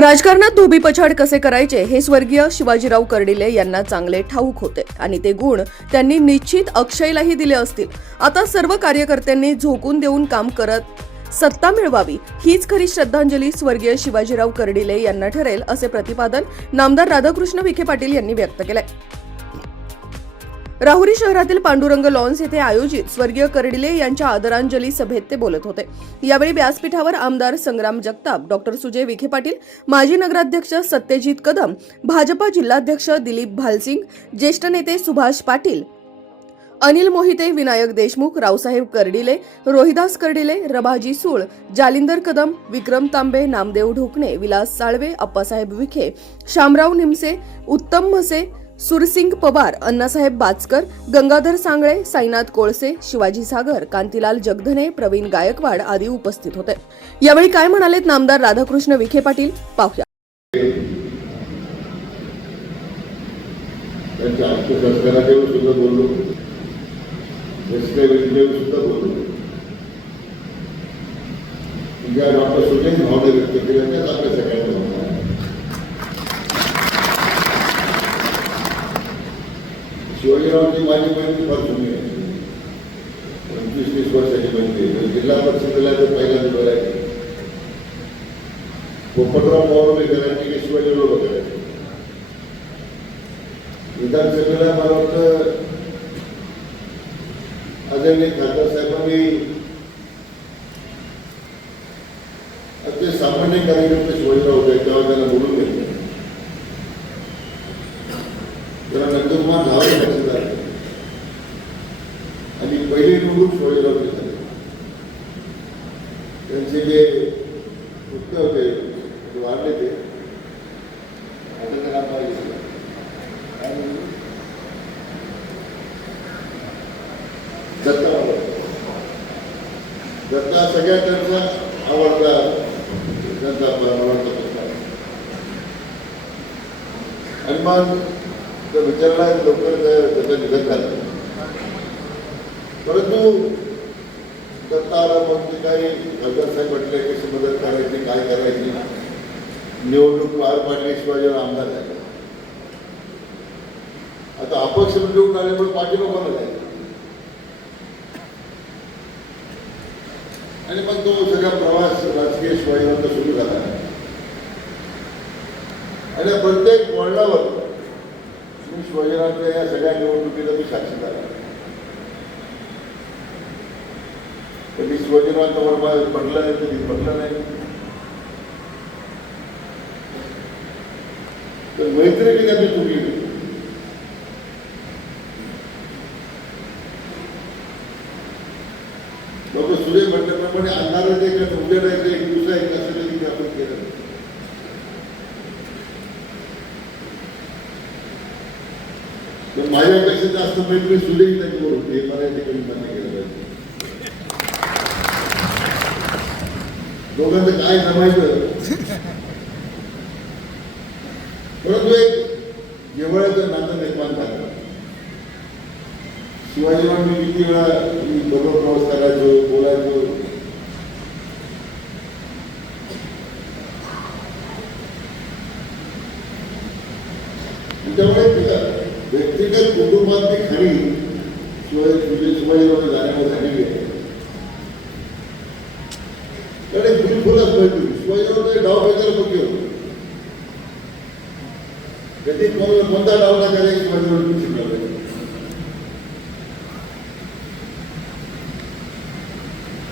राजकारणात धोबी पछाड कसे करायचे हे स्वर्गीय शिवाजीराव कर्डिले यांना चांगले ठाऊक होते. आणि ते गुण त्यांनी निश्चित अक्षयलाही दिले असतील. आता सर्व कार्यकर्त्यांनी झोकून देऊन काम करत सत्ता मिळवावी हीच खरी श्रद्धांजली स्वर्गीय शिवाजीराव कर्डिले यांना ठरेल असे प्रतिपादन नामदार राधाकृष्ण विखे पाटील यांनी व्यक्त केलंय. राहुरी शहरातील पांडुरंग लॉन्स येथे आयोजित स्वर्गीय कर्डिले यांच्या आदरांजली सभेत ते बोलत होते. यावेळी व्यासपीठावर आमदार संग्राम जगताप डॉक्टर सुजय विखे पाटील माजी नगराध्यक्ष सत्यजित कदम भाजपा जिल्हाध्यक्ष दिलीप भालसिंग ज्येष्ठ नेते सुभाष पाटील अनिल मोहिते विनायक देशमुख रावसाहेब कर्डिले रोहिदास कर्डिले रबाजी सूळ जालिंदर कदम विक्रम तांबे नामदेव ढोकणे विलास साळवे अप्पासाहेब विखे शामराव निमसे उत्तम म्हसे सुरसिंग पवार अण्णासाहेब बाचकर गंगाधर सांगळे साईनाथ कोळसे शिवाजी सागर कांतीलाल जगधने प्रवीण गायकवाड आदी उपस्थित होते. यावेळी काय म्हणालेत नामदार राधाकृष्ण विखे पाटील? पाहूया. सुद्धा बोललो रस्त्याविषयीवर सुद्धा बोललो ज्या डॉक्टर सुजयनी भावना व्यक्त केल्या त्याच आपल्या सगळ्यांच्या भावना आहेत. शिवाजीरावची माझी माहिती फार जुनी आहे. पंचवीस तीस वर्षाची माहिती आहे. जिल्हा परिषदेला तर पहिला दिवस आहे. पोपटराव पवार करायची की शिवाजीराव करायचे विधानसभेला मला वाटतं आदरणीय खासदार साहेबांनी अगदी सामान्य कार्यकर्ते शिवाजीराव होते. तेव्हा त्यांना बोलून घेतलं. त्याला नंतर झाले तहसीलदार आणि पहिली निवडणूक शिवाजीराव झाले त्यांचे जे वृत्त होते ते वाढले ते आता त्यांना पाहिजे दत्ता दत्ता सगळ्यात त्यांचा आवडता त्यांचा आवडता पुस्तक आणि मग तो विचारला लवकर त्या- परंतु दत्ता मग ते काही खासदार साहेब म्हटले कशी मदत करायची काय करायची? निवडणूक पार पाडली आमदार झाले. आता अपक्ष निवडून आले पण कोणाला जायचा आणि मग तो सगळा प्रवास राजकीय शिवाजीनंतर सुरू झाला. आणि प्रत्येक वळणावर मी या सगळ्या निवडणुकीला मी साक्षीदार आहे कधी शिवाजीरावांचा वळमा पडलं नाही कधी पडलं नाही तर मैत्री मी कधी चुकली नाही. डॉक्टर सुरेश म्हटल्याप्रमाणे अंधारात एक आणि उजेडाचं एक दिवसा एक असं कधी आपण केलं नाही. तर माझ्यापेक्षा जास्त मैत्री सुरेश त्यांच्यावर होती हे मला या ठिकाणी मान्य केलं पाहिजे. दोघांचं काय जमायचं? परंतु एक जेवळाचं नातं निर्माण झालं. शिवाजी मी किती वेळा मी बरोबर प्रवास करायचो बोलायचो? त्यामुळे शिवाजी म्हणजे शिवाजीराव जाण्यावर झालेली आहे कारण एक डाव पेचायला पक्के होते कोणता डाव टाकायला शिवाजीराव शिकवलं.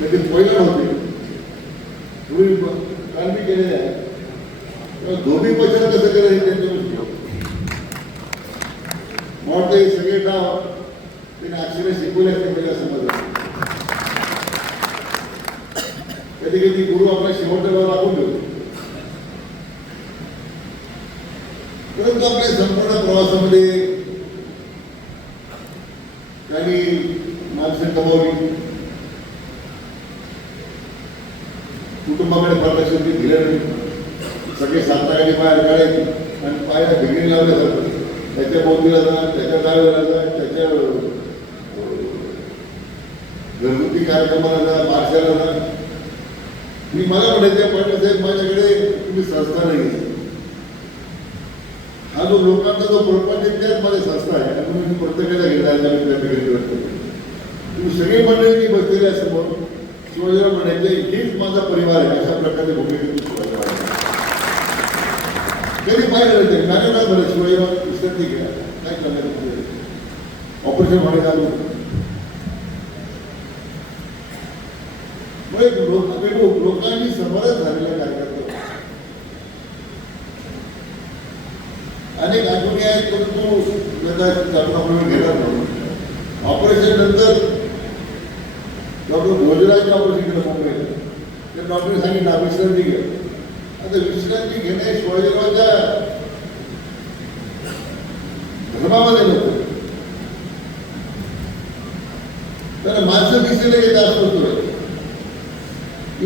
लेकिन पहिलं होते. तुम्ही काल मी केलेले आहे. धोबी पचन कसं करायचं हे त्यांच्याकडून मला वाटतं हे सगळे डाव अक्षरे शिकवले असते पहिल्या समाजात कधी कधी गुरु आपल्या शेवटला लागून ठेवतो परंतु आपल्या संपूर्ण प्रवासामध्ये काही माणसं कमावली कुटुंबाकडे फार लक्ष ते नाही सगळे साताराने बाहेर काढायचे आणि पायाला भिगणी लावल्या जातात त्याच्या बोलतीला जा त्याच्या डाव्याला जा त्याच्या घरगुती कार्यक्रमाला जा बारशाला जा. मी मला म्हणायचे पाटील साहेब माझ्याकडे तुम्ही संस्था नाही हा जो लोकांचा जो प्रपंच आहे त्याच माझी संस्था आहे. आणि मी प्रत्येकाला घेतला तुम्ही सगळी मंडळी बसलेली समोर. शिवाजीराव म्हणायचे हेच माझा परिवार आहे. अशा प्रकारचे भूमिका कधी पाहिलं ते काय झालं बरं शिवाजीराव विसरती घ्या काय करणार ऑपरेशन व्हायला लागलं मग एक लोक लोक- लोकांनी समोरच झालेला कार्यकर्ता. अनेक आठवणी आहेत परंतु कदाचित घेणार नाही. ऑपरेशन नंतर डॉक्टर भोजराज ऑपरेशन केलं मुंबईला. त्या डॉक्टरने सांगितलं विश्रांती घ्या. आता विश्रांती घेणे शिवाजीरावांच्या धर्मामध्ये नव्हतं त्याला माणसं दिसले येत असतो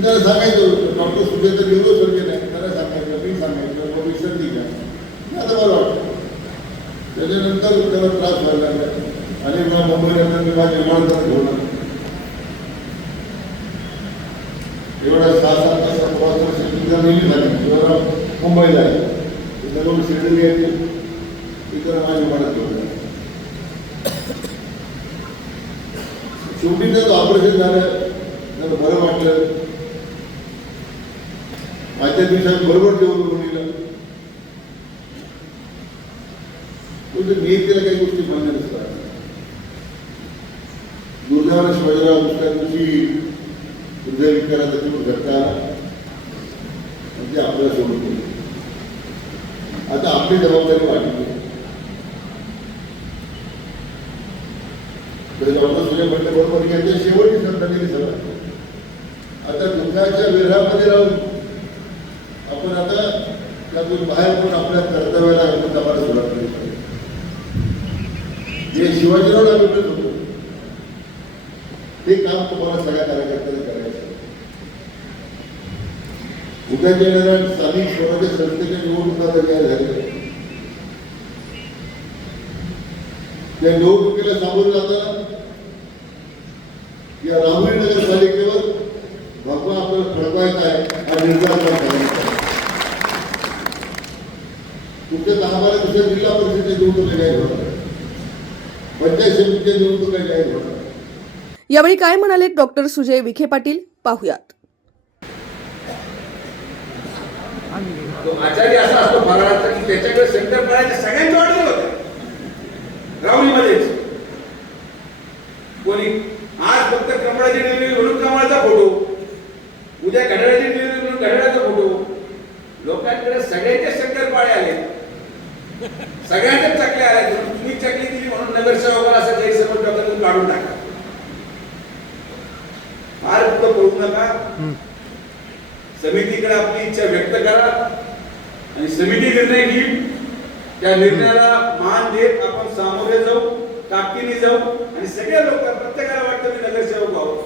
मी त्याला सांगायचो डॉक्टर सुचेत न्यूरो सर्जन नाही त्याला सांगायचं मी सांगायचं मग विश्रांती घ्या आता बरं वाटतं त्याच्यानंतर त्याला त्रास व्हायला लागला. आणि मला मुंबईनंतर मी माझ्या विमानतळ घेऊन एवढा सहा सात तास प्रवास शिर्डीला नेहमी झाली तेव्हा मुंबईला तिथं दोन शिर्डी यायचे तिथं माझ्या विमानात घेऊन शेवटी त्याचं ऑपरेशन झालं त्याला बरं वाटलं माझ्या दिवसात बरोबर जेवण करून दिलं म्हणजे मी केलं काही गोष्टी मान्य नसतात. दुर्दैवाने शिवाजीराव दुसऱ्या दिवशी हृदयविकाराचा जीवन घटना म्हणजे आपल्याला सोडून गेले आता आपली जबाबदारी वाढली. म्हटलं बरोबर यांच्या शेवटची संत दिली आता दुःखाच्या विरामध्ये राहून आता त्यातून बाहेर पण आपल्या कर्तव्याला आपण जमायला सुरुवात केली पाहिजे. जे शिवाजीरावला भेटत होतो ते काम तुम्हाला सगळ्या कार्यकर्त्यांनी करायचं उद्या येणाऱ्या स्थानिक स्वराज्य संस्थेच्या निवडणुका जर जाहीर झाल्या त्या निवडणुकीला सामोरं जाताना या राहुल नगरपालिकेवर भगवान आपल्याला फळवायचा आहे हा निर्धार आपल्याला करायचा आहे. तुमच्या दहा बारा दुसऱ्या जिल्हा परिषदेच्या निवडणुका जाहीर होणार आहे. पंचायत समितीच्या निवडणुका जाहीर होणार यावेळी काय म्हणाले डॉक्टर सुजय विखे पाटील? पाहुयात. आचार्य असा असतो फराळाचा की त्याच्याकडे सेंटर पडायचे सगळ्यांचे वाटले होते. राहुलीमध्येच कोणी आज फक्त कमळाची डिलिव्हरी म्हणून कमळाचा फोटो उद्या घड्याळाची डिलिव्हरी म्हणून घड्याळाचा फोटो. लोकांकडे सगळ्यांचे सेंटर पाळे आले. सगळ्यांच्याच चकल्या आल्या चकली दिली म्हणून नगरसेवकाला असं गैरसमज डोक्यातून काढून टाका. फार पुढं पळू नका. समितीकडे आपली इच्छा व्यक्त करा. आणि समिती निर्णय घेईल. त्या निर्णयाला मान देत आपण सामोरे जाऊ ताकदीने जाऊ. आणि सगळ्या लोक प्रत्येकाला वाटतं मी नगरसेवक आहोत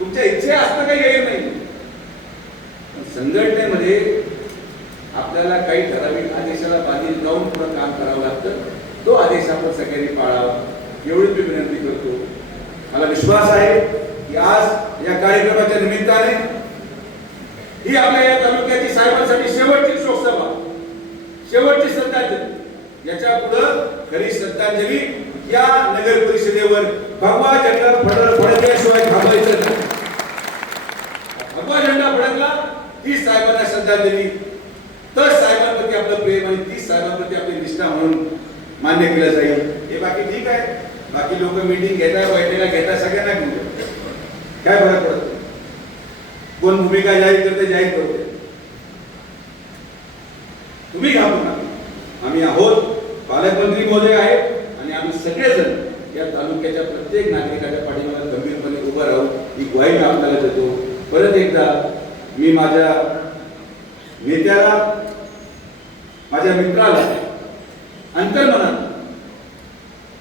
तुमच्या इच्छा असणं काही गैर नाही. संघटनेमध्ये आपल्याला काही ठराविक आदेशाला बाधित जाऊन पुढे काम करावं लागतं. तो आदेश आपण सगळ्यांनी पाळावा. एवढीच मी विनंती करतो. मला विश्वास आहे की आज या कार्यक्रमाच्या निमित्ताने ही आपल्या या तालुक्याची साहेबांसाठी शेवटची शोकसभा शेवटची श्रद्धांजली याच्या पुढं खरी श्रद्धांजली या नगर परिषदेवर भगवा झेंडा फडर फडकल्याशिवाय थांबायचं नाही. भगवा झेंडा फडकला ती साहेबांना श्रद्धांजली. तर साहेबांप्रती आपलं प्रेम आणि ती साहेबांप्रती आपली निष्ठा म्हणून मान्य केलं जाईल. हे बाकी ठीक आहे. बाकी लोक मीटिंग घेतात बैठका घेतात सगळ्यांना घेऊन काय फरक पडत कोण भूमिका जाहीर करते जाहीर करते. तुम्ही घाबरू नका. आम्ही आहोत. पालकमंत्री महोदय आहेत आणि आम्ही सगळेजण या तालुक्याच्या प्रत्येक नागरिकाच्या पाठीमागे गंभीरपणे उभं राहू ही ग्वाही मी आपल्याला देतो. परत एकदा मी माझ्या नेत्याला माझ्या मित्राला अंतर्मनात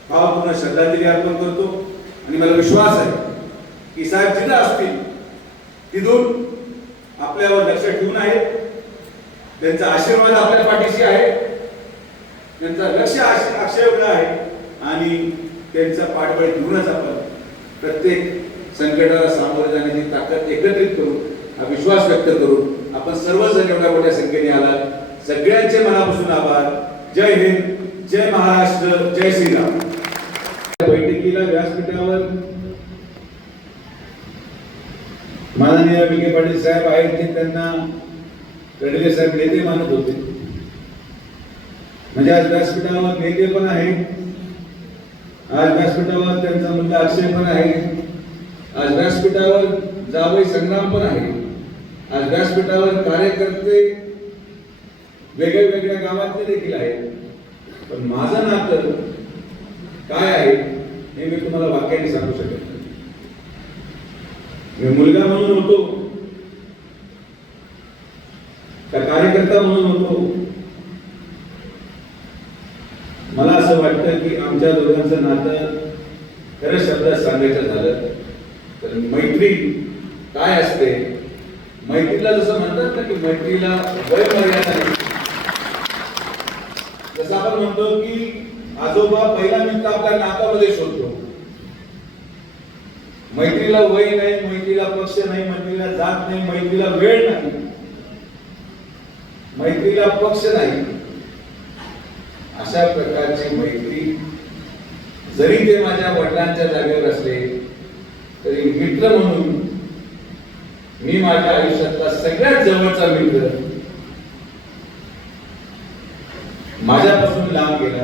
भावपूर्ण श्रद्धांजली अर्पण करतो आणि मला विश्वास आहे की साहेब जिथं असतील तिथून आपल्यावर लक्ष ठेवून आहेत. त्यांचा आशीर्वाद आपल्या पाठीशी आहे. त्यांचा लक्ष अक्षयवलं आहे. आणि त्यांचा पाठबळ घेऊनच आपण प्रत्येक संकटाला सामोरे जाण्याची ताकद एकत्रित करून हा विश्वास व्यक्त करून आपण सर्वजण एवढ्या मोठ्या संख्येने आलात. सगळ्यांचे मनापासून आभार. जय हिंद जय महाराष्ट्र जय श्रीराम. बैठकीला व्यासपीठावर माननीय विखे पाटील साहेब आहेत ते त्यांना कडले साहेब नेते मानत होते. म्हणजे आज व्यासपीठावर नेते पण आहेत. आज व्यासपीठावर त्यांचा मुलगा अक्षय पण आहे. आज व्यासपीठावर जावई संग्राम पण आहे आज व्यासपीठावर कार्यकर्ते वेगळ्या वेगळ्या गावातले देखील आहेत. पण माझं नातं काय आहे हे मी तुम्हाला वाक्याने सांगू शकत नाही. मी मुलगा म्हणून होतो. का कार्यकर्ता म्हणून होतो. मला असं वाटतं की आमच्या दोघांचं नातं खरं शब्दात सांगायचं झालं तर मैत्री काय असते? मैत्रीला जसं म्हणतात ना की मैत्रीला वय मर्यादा नाही. आपण म्हणतो की आजोबा पहिला मित्र आपल्या नातामध्ये शोधतो मैत्रीला वय नाही मैत्रीला पक्ष नाही मैत्रीला जात नाही मैत्रीला वेळ नाही. मैत्रीला पक्ष नाही. अशा प्रकारची मैत्री जरी ते माझ्या वडिलांच्या जागेवर असले तरी मित्र म्हणून मी माझ्या आयुष्यातला सगळ्यात जवळचा मित्र माझ्यापासून लांब गेला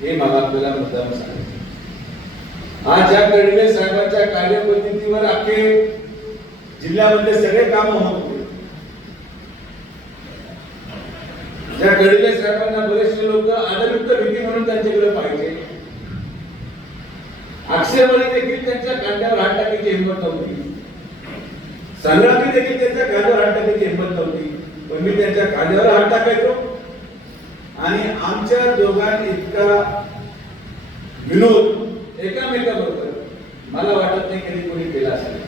हे मला आपल्याला मुद्दाम सांगायचं आज या कडवे साहेबांच्या कार्यपद्धतीवर अख्खे जिल्ह्यामध्ये सगळे काम होत होते. त्या कडवे साहेबांना बरेचसे लोक आदरयुक्त भीती म्हणून त्यांच्याकडे पाहिजे. अक्षयमध्ये देखील त्यांच्या कांद्यावर हात टाकायची हिंमत नव्हती. संग्रामी देखील त्यांच्या कांद्यावर हात टाकायची हिंमत नव्हती. पण मी त्यांच्या कांद्यावर हात टाकायचो. आणि आमच्या दोघांनी इतका विनोद एकामेकाबरोबर मला वाटत नाही कधी कोणी केला असेल.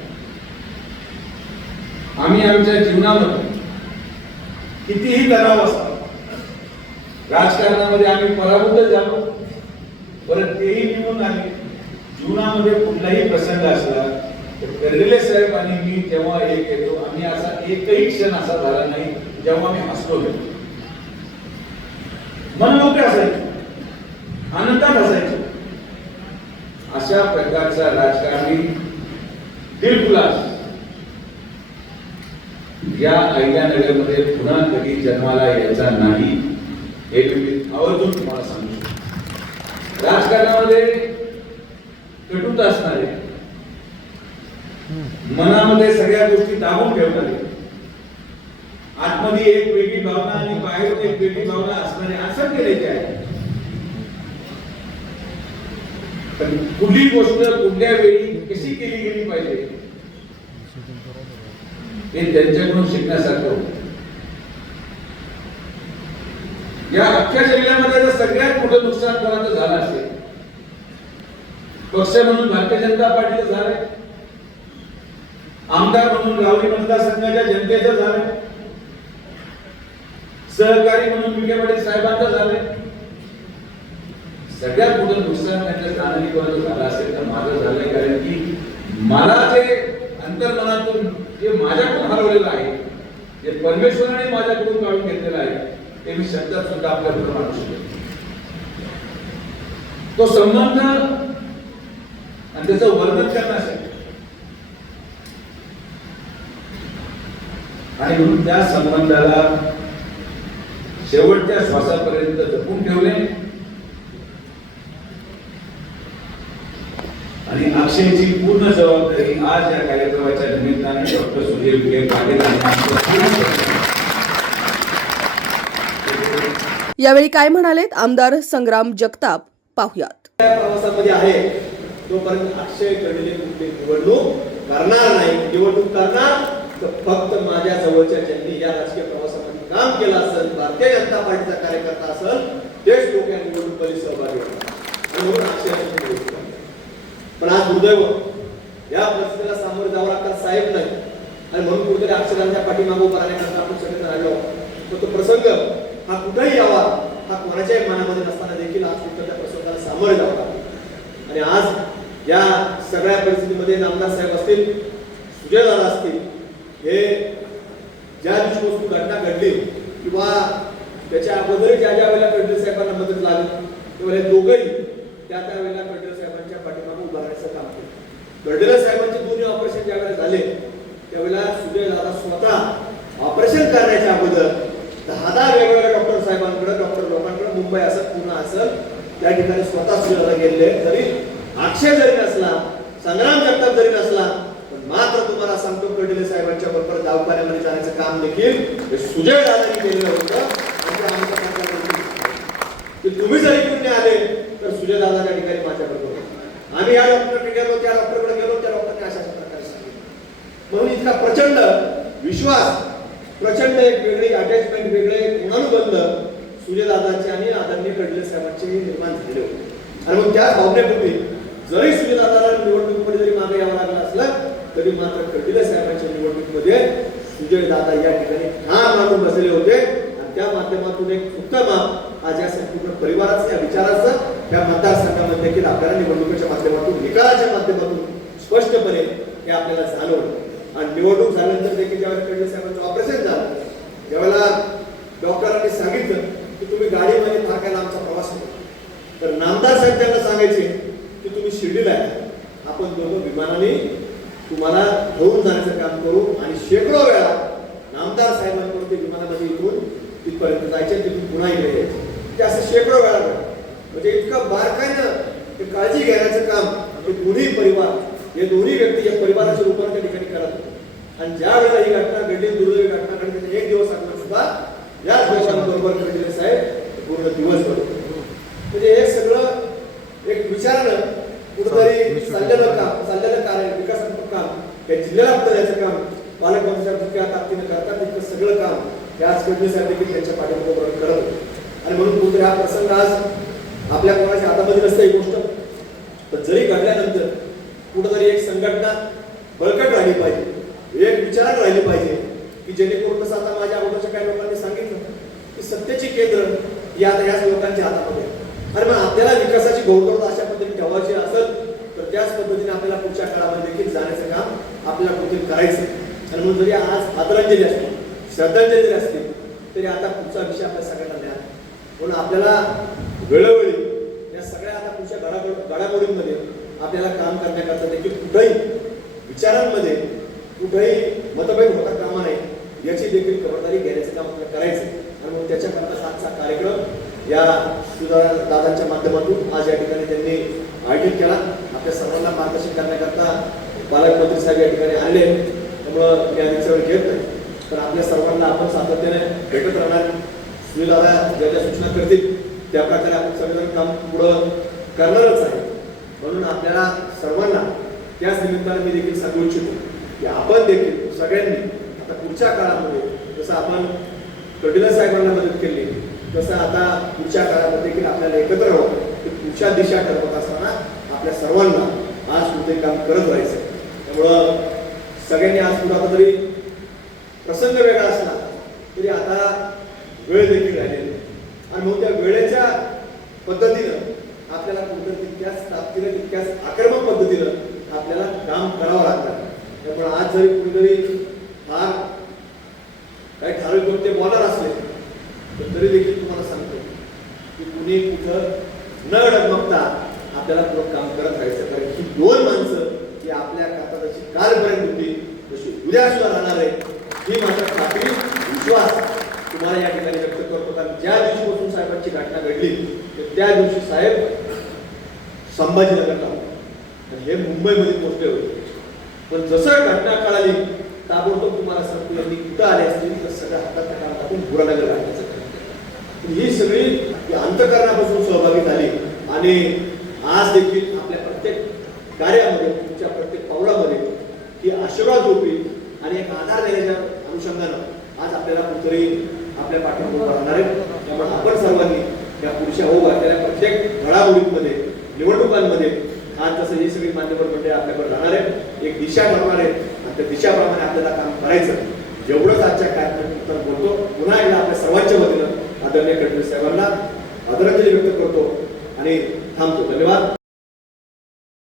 आम्ही आमच्या जीवनामध्ये कितीही तणाव असतो राजकारणामध्ये आम्ही पराभूत झालो परत तेही निवडून आले जीवनामध्ये कुठलाही प्रसंग असला तर कर्डिले साहेब आणि मी जेव्हा एक येतो आम्ही असा एकही क्षण असा झाला नाही जेव्हा मी हसलो गेलो मन असायचे. आनंदात असायचे. अशा प्रकारचा राजकारणी दिलखुलास या अहिल्यानगरमध्ये पुन्हा कधी जन्माला यायचा नाही हे मी आवर्जून तुम्हाला सांगू राजकारणामध्ये कटुता असणारे मनामध्ये सगळ्या गोष्टी दाबून ठेवणारे आतमध्ये एक वेगळी भावना आणि बाहेरून एक वेगळी भावना असणारे असं केलेले आहे कुठली गोष्ट कुठल्या वेळी कशी केली गेली पाहिजे? हे त्यांच्याकडून शिकण्यासारखं या अख्ख्या जिल्ह्यामध्ये जर सगळ्यात मोठं नुकसान कोणाचं झालं असेल? पक्ष म्हणून भारतीय जनता पार्टीचं झालंय. आमदार म्हणून गावठी मतदारसंघाच्या जनतेचं झालंय. सहकारी म्हणून विखे पाटील साहेबांचं झालंय सगळ्यात मोठं नुकसान त्यांच्या जाणवी कोणाचं झालं असेल तर माझं झालंय कारण की मला जे अंतर्मनातून जे माझ्याकडून हरवलेलं आहे जे परमेश्वराने माझ्याकडून काढून घेतलेलं आहे ते मी शब्दात सुद्धा आपल्याकडे मांडू शकतो तो संबंध आणि त्याचं वर्णन करण्यासाठी. आणि म्हणून त्या संबंधाला शेवटच्या श्वासापर्यंत जपून ठेवले. आणि अक्षयची पूर्ण जबाबदारी आज या कार्यक्रमाच्या निमित्ताने डॉक्टर सुधीर विखे पाटील. यावेळी काय म्हणालेत आमदार संग्राम जगताप? पाहुयात. प्रवासामध्ये आहे. तोपर्यंत अक्षय कुठली निवडणूक करणार नाही. निवडणूक करणार तर फक्त माझ्या जवळच्या ज्यांनी या राजकीय काम केलं असेल भारतीय जनता पार्टीचा कार्यकर्ता असेल तेच लोक या निवडणुकीमध्ये सहभागी होतात आणि म्हणून अक्षय पण आज दुर्दैव या परिस्थितीला सामोरे जावं लागतात साहेब नाही. आणि म्हणून कुठेतरी अक्षरांच्या पाठीमागो उभं आपण सगळे आलो तर तो प्रसंग हा कुठेही यावा हा कोणाच्याही मनामध्ये नसताना देखील आज कुठं त्या प्रसंगाला सामोरे जावं लागतं आणि आज या सगळ्या परिस्थितीमध्ये नामदार साहेब असतील सुजयदादा असतील हे ज्या दिवशी वस्तू घटना घडली किंवा त्याच्या अगोदरही ज्या ज्या वेळेला फडणवीस साहेबांना मदत लागली तेव्हा हे दोघंही त्या त्या वेळेला साहेबांच्या पाठीमागे उभा राहण्याचं काम केलं. फडणवीस साहेबांचे दोन्ही ऑपरेशन ज्या वेळेला झाले त्यावेळेला सुजय दादा स्वतः ऑपरेशन करण्याच्या अगोदर दहा दहा वेगवेगळ्या डॉक्टर साहेबांकडे डॉक्टर लोकांकडे मुंबई असत पुन्हा असत त्या ठिकाणी स्वतः सुजय दादा गेले तरी आक्षेप जरी नसला संग्राम जगताप जरी नसला पण मात्र तुम्हाला सांगतो कडले साहेबांच्या बरोबर दवाखान्यामध्ये जाण्याचं काम देखील सुजय दादांनी केलेलं होतं. ते की तुम्ही जरी इकडून आले तर सुजय दादा त्या ठिकाणी माझ्या बरोबर आम्ही या डॉक्टरकडे गेलो त्या डॉक्टरकडे गेलो त्या डॉक्टरने अशा प्रकारे सांगितलं. म्हणून इतका प्रचंड विश्वास प्रचंड एक वेगळी अटॅचमेंट वेगळे अनुबंध सूर्यदादाचे आणि आदरणीय कडले साहेबांचे निर्माण झाले होते. आणि मग त्या भावनेपूर्वी जरी सूर्यदादाला निवडणुकीमध्ये जरी मागे यावं लागलं असलं तरी मात्र कडले साहेबांच्या निवडणुकीमध्ये सुजय दादा या ठिकाणी ठाम मानून बसले होते. आणि त्या माध्यमातून एक उत्तम आज या संपूर्ण परिवाराचं या विचाराचं त्या मतदारसंघामध्ये देखील आपल्याला निवडणुकीच्या माध्यमातून निकालाच्या माध्यमातून स्पष्टपणे हे आपल्याला जाणवलं. आणि निवडणूक झाल्यानंतर देखील ज्यावेळेला कडले साहेबांचं ऑपरेशन झालं ज्यावेळेला डॉक्टरांनी सांगितलं की तुम्ही गाडीमध्ये फार आमचा प्रवास होतो तर नामदार साहेब त्यांना सांगायचे की तुम्ही शिर्डीला आहे आपण दोघं विमानाने तुम्हाला घेऊन जाण्याचं काम करू आणि शेकडो वेळा नामदार साहेबांकडून ते विमानामध्ये इथून तिथपर्यंत जायचे तिथून पुन्हा इकडे यायचे ते असं शेकडो वेळा. म्हणजे इतकं बारकाईनं ते काळजी घेण्याचं काम हे दोन्ही परिवार हे दोन्ही व्यक्ती या परिवाराच्या रूपाने त्या ठिकाणी करत होते आणि ज्या वेळेला ही घटना घडली दुर्दैवी घटना घडली एक दिवस अगोदर सुद्धा याच लोकांबरोबर घडलेले साहेब पूर्ण दिवसभर. म्हणजे हे सगळं एक विचारानं कुठेतरी चाललेलं काम चाललेलं कार्य विकासात्मक काम या जिल्ह्याला बदलायचं काम पालकमंत्र्यांच्या जितक्या ताकदीनं करतात तितकं सगळं काम याच कडणीसाठी देखील त्यांच्या पाठिंबा करत आणि म्हणून कुठेतरी हा प्रसंग आज आपल्या कोणाच्या हातामध्ये नसतं ही गोष्ट. तर जरी घडल्यानंतर कुठंतरी एक संघटना बळकट राहिली पाहिजे एक विचार राहिली पाहिजे की जेणेकरून कसं आता माझ्या अगोदरच्या काही लोकांनी सांगितलं की सत्तेची केंद्र ही आता याच लोकांच्या हातामध्ये अरे आणि मग आपल्याला विकासाची गौरव अशा पद्धतीने ठेवायची असेल आपल्याला पुढच्या काळामध्ये देखील जाण्याचं काम आपल्याला कुठे करायचं आणि म्हणून जरी आज आदरांजली असते श्रद्धांजली जरी असते तरी आता पुढचा विषय आपल्या सगळ्यांना द्या म्हणून आपल्याला वेळोवेळी या सगळ्या आता पुढच्या घडामोड घडामोडींमध्ये आपल्याला काम करण्याकरता देखील कुठेही विचारांमध्ये कुठेही मतभेद होता कामा नाही याची देखील खबरदारी घेण्याचं काम आपल्याला करायचं आणि मग त्याच्याकरता आजचा कार्यक्रम या सुधा दादांच्या माध्यमातून आज या ठिकाणी त्यांनी आयोजित केला. आपल्या सर्वांना मार्गदर्शन करण्याकरता पालकमंत्री साहेब या ठिकाणी आले. त्यामुळं मी अधिक वेळ घेत नाही. तर आपल्या सर्वांना आपण सातत्याने भेटत राहणार. सुनीलदादा ज्या ज्या सूचना करतील त्या प्रकारे आपण सगळेजण काम पुढं करणारच आहे. म्हणून आपल्याला सर्वांना त्याच निमित्ताने मी देखील सांगू इच्छितो की आपण देखील सगळ्यांनी आता पुढच्या काळामध्ये जसं आपण कटिला साहेबांना मदत केली जसं आता पुढच्या काळामध्ये देखील आपल्याला एकत्र व्हावं की पुढच्या दिशा ठरवत असताना आपल्या सर्वांना आज कुठे काम करत राहायचं. त्यामुळं सगळ्यांनी आज कुठं आता तरी प्रसंग वेगळा असला तरी आता वेळ देखील राहिलेली आणि मग त्या वेळेच्या पद्धतीनं आपल्याला कुठं तितक्याच ताकदीनं तितक्याच आक्रमक पद्धतीनं आपल्याला काम करावं लागतं. त्यामुळे आज जरी कुठेतरी फार काही ठराविक ते बॉलर असले तर तरी देखील तिथं न डगमगता आपल्याला पुढं काम करत राहायचं. कारण ही दोन माणसं ही आपल्या करता जशी कालपर्यंत होती. तशी उद्या सुद्धा राहणार आहे ही माझा खात्री विश्वास. तुम्हाला या ठिकाणी व्यक्त करतो कारण ज्या दिवशीपासून साहेबांची घटना घडली तर त्या दिवशी साहेब संभाजीनगरला होते. हे मुंबईमध्ये पोहोचले होते. पण जसं घटना कळाली ताबडतोब तुम्हाला सांगतो यांनी कुठं आले असतील तर सगळ्या हातात काम टाकून बुरानगर राहण्याचं ही सगळी अंतकरणापासून सहभागी झाली. आणि आज देखील आपल्या प्रत्येक कार्यामध्ये तुमच्या प्रत्येक पावलामध्ये ही आशीर्वाद रूपी आणि एक आधार देण्याच्या अनुषंगानं आज आपल्याला कुठेतरी आपल्या पाठीमागे राहणार आहे. त्यामुळे आपण सर्वांनी या पुढच्या होऊ घातलेल्या प्रत्येक घडामोडींमध्ये निवडणुकांमध्ये आज जसं ही सगळी मान्यवर मंडळी आपल्याकडे राहणार आहे एक दिशा ठरणार आहे आणि त्या दिशाप्रमाणे आपल्याला काम करायचं. जेवढंच आजच्या कार्यक्रमात बोलतो पुन्हा एकदा आपल्या सर्वांच्या वतीनं आदरणीय फडणवीस साहेबांना आदरांजली व्यक्त करतो आणि थांबतो. धन्यवाद.